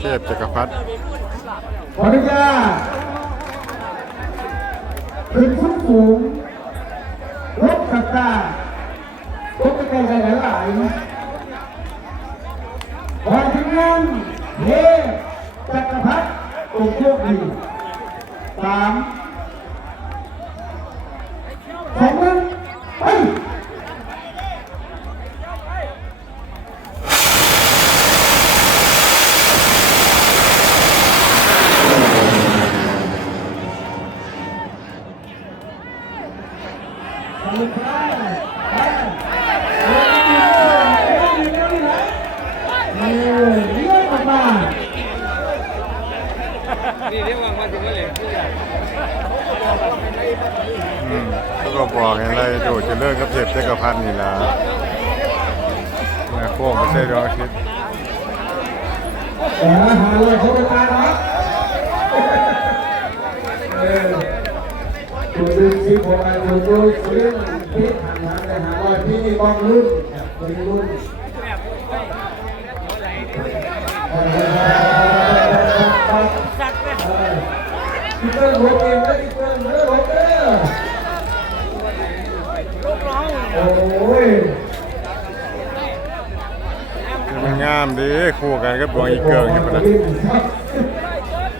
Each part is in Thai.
เทพจักรพรรดิขออนุญาตขึ้นสูงสูงรถกระตารถกระตาหลายหลายขอถึงนั้นเฮจักรพรรดิองค์โชคดีสามสองหนึ่ อืมแล้วก็บอกให้ไรโดดจะเลิกกับเทพจักรพรรดินี่ล่ะนะพวกไม่ใช่ดวงอาทิตย์แต่ละหาเลยเขาไปตายนะ เออตัวดึงสีผมอะไรตัวดูเรื่องพิษหันหาแต่หาว่าพี่นี่บองรุ่นคนรุ่นพี่เติ้ลหัวเกมได้พี่เติ้ลเลิกรถเด้อโอ้ยมันงามดีคู่กันกับดวงอีเกิงอยู่ปะนะ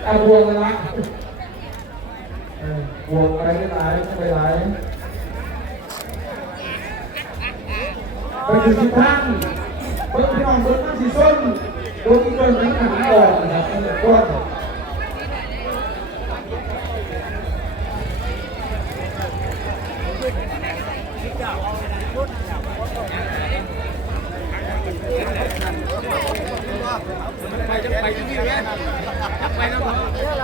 เอาบวงละ บวงไปไม่หลายไม่หลายไปถึงที่ท่านเบิ้งพี่น้องเบิ้งมันสีส้มโดนอีกเกินมันหาออกนะครับมันจะก้อนไปวั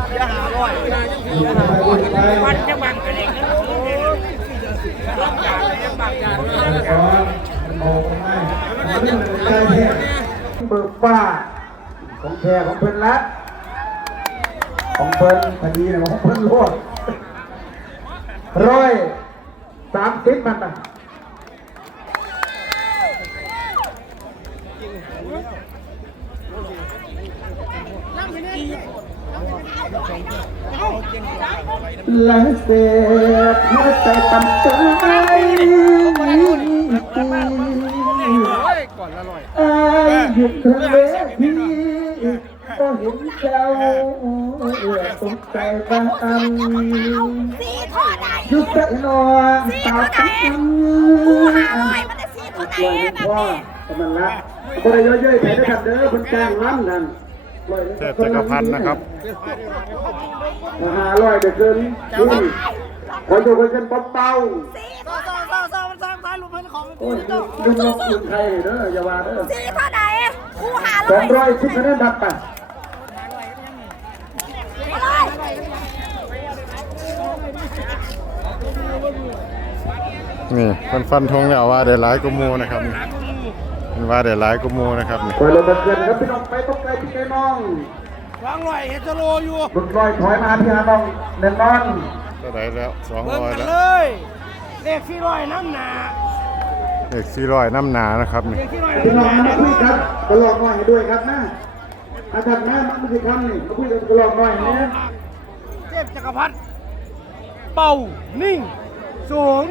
นจะบังกันเองนะรับการเลยบังการก่อนมันบอกทำไมมันไม่เอนเบิกฟ้าของแท้ของเพิ่นละของเพิ่นคดีนะของเพิ่นรวดร้อยสามสิบมันนะ หลังเสียบหัวใจต่ำใจอายหยุดทะเลที่ก็เห็นเจ้าเอื้อสงใจบางอันสีท่อใดหยุดใจนอนตาท่อใดตั้งผู้หาลอยมันจะสีท่อดลอยแบบพ่อนี้กำลังละคนย่อยๆไปด้วยกันเด้อคนจ้างล้ำกัน เทพจักรพรรดินะครับมาหาลอยเดือดเกินนี่คนอยู่คนกันเบาสีท่อใดๆโอ้ยยุ่งนกยุ่งไทยเด้ออย่าว่าเด้อสีท่อใดผู้หาลสอองยร้อยสิบคะแนนดับไปนี่มันฟันธงแล้วว่าได้หลายกุมูนะครับ นี่มันว่าได้หลายกุมูนะครับนี่คอยลงมาเกินครับพี่น้องไปตกใจพี่ไก่น้องวางลอยเฮตโลอยู่บุญลอยถอยมาพี่ฮาน้องเน่นนอนก็ได้แล้วสองเบิ่งร้อยกันแล้วเลยเลขที่ร้อยน้ำหนาเด็กสี่ร้อยน้ำหนานะครับนี่เลขที่ร้อยพี่น้องน้ำหมานาคุยครับกระลอกน้อยให้ด้วยครับนะอาจารย์แม่มันไม่ใช่คำนี่มาคุยกับกระลอกน้อยเนี่ยเทพจักรพรรดิเป่านิ่งสูง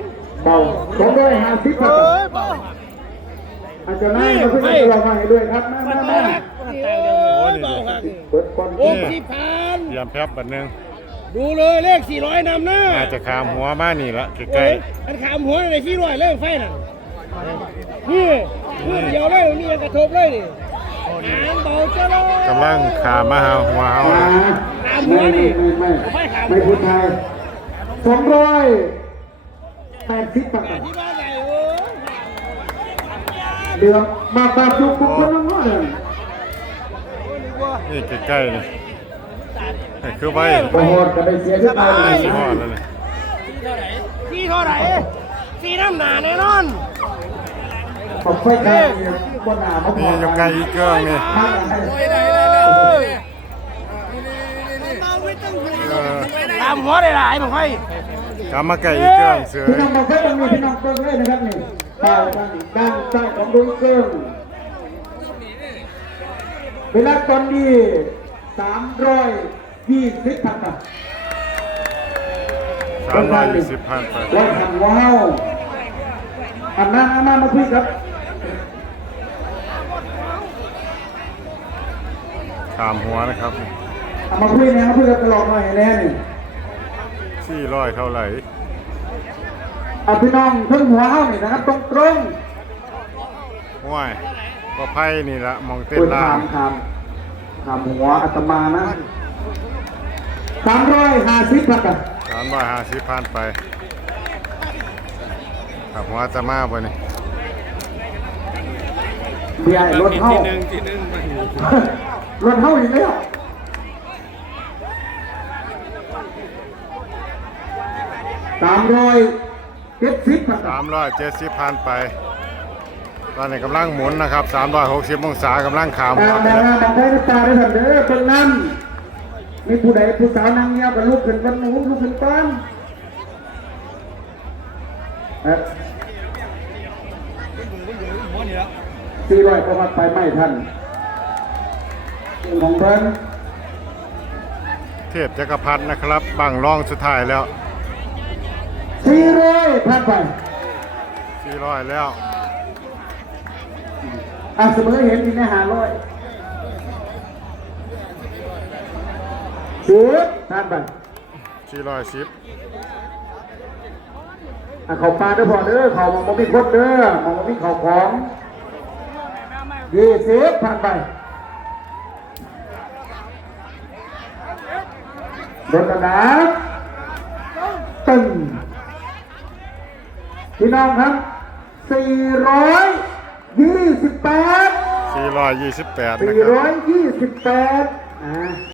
เบาสองร้อยห้าสิบครับเอ้ยเป่าอาจารย์แม่มาคุยกับกระลอกน้อยให้ด้วยครับมามามาโอ้ยเป่าครับเปิดก่อนโอ้สิพันเตรียมแป๊บบัดหนึงดูเลยเลขสี่ร้อยนำหน้าน่าจะขามหัวมานี่ละใกเอ้ล้ยอันขามหัวในที่ร้อยเรื่องไฟน่ะนี่นี่เดียวเลยนี่ยังกระทบเลยนี่หางเบาเจ้าเลยๆกำลังขามมาหาหัวเฮามานะไม่ไม่ไม่ไม่ไม่พูดไทยสองร้อยแปดสิบบาท ที่บ้านใหญ่เอ้ย เดือดมาบาดยุกคนละน้อยนี่ใกล้ๆนี่นี่คือไว้โอ้โหจะไปเสียที่ไปไหนสิฮอดแล้วนี่ที่เท่าไหร่ที่น้ำหนาแน่นอนขอบคุณครับบนหนามาพนี่ออยู่ใกล้อีเกิงนี่มากเลยเออตามหัวได้หลายมึงค่อยกลับมาใกล้อีเกิงเสือพี่น้องบอกให้ตรงนี้พี่น้องเกิ้งเลยนะครับนี่ ใต้ด้านด้านใต้ของดวงเกิ้งเวลาตอนนี้สามร้อยยี่สิบพันบาทสามร้อยยี่สิบพันไปร้อยพันว้าวอันนั้นอันนั้นมาคุยครับขามหัวนะครับเอามาคุยเนี่ยมาคุยกับตลอดหน่อยแน่นี่สี่ร้อยเท่าไหร่เอาพี่น้องเพิ่งหัวเข้านี่นะครับ ตรงตรงห้วยก็ไพ่นี่ละมองๆเต้นล่าถางมถามถามหัวอาตมานะสามร้อยห้าสิบพันบาทสามร้อยห้าสิบพันไปขามหัวจะมาบ่นี่เบียร์รถเข้าทีหนึ่งทีหนึ่งรถเข้าอีกแล้วสามร้อยเจ็ดสิบพันบาสาทมร้อยเจ็ดสิบพันไปตอนนี้กำลังหมุนนะครับสามร้อยหกสิบองศากำลังขามแต่หัวไปแต่แล้วว่าบางได้ตาได้ทันเด้อเป็นนั่นมีผู้ใดผู้สาวนั่งเงียบกับลูกขึ้นวันหนูลูกขึ้นก้อนเอ๊ะสี่ร้อยประวัติไปไม่ทันของเพิ่นเทพจักรพรรดินะครับบังรองสุดท้ายแล้ว สี่ร้อยพันไปสี่ร้อยแล้วอะเสมอเห็นมีในหาร้อยสิบพันไปสี่ร้อยสิบอะเขาปลาเด้อพอเด้อเขามองบ่มีคนเด้อมองบ่มีเขาของยี่สิบพันไปโดนกระดาษตึง พี่น้องครับสี่ร้อยยี่สิบแปดสี่ร้อยยี่สิบแปดนะสี่ครับร้อยยี่สิบแปดอ่า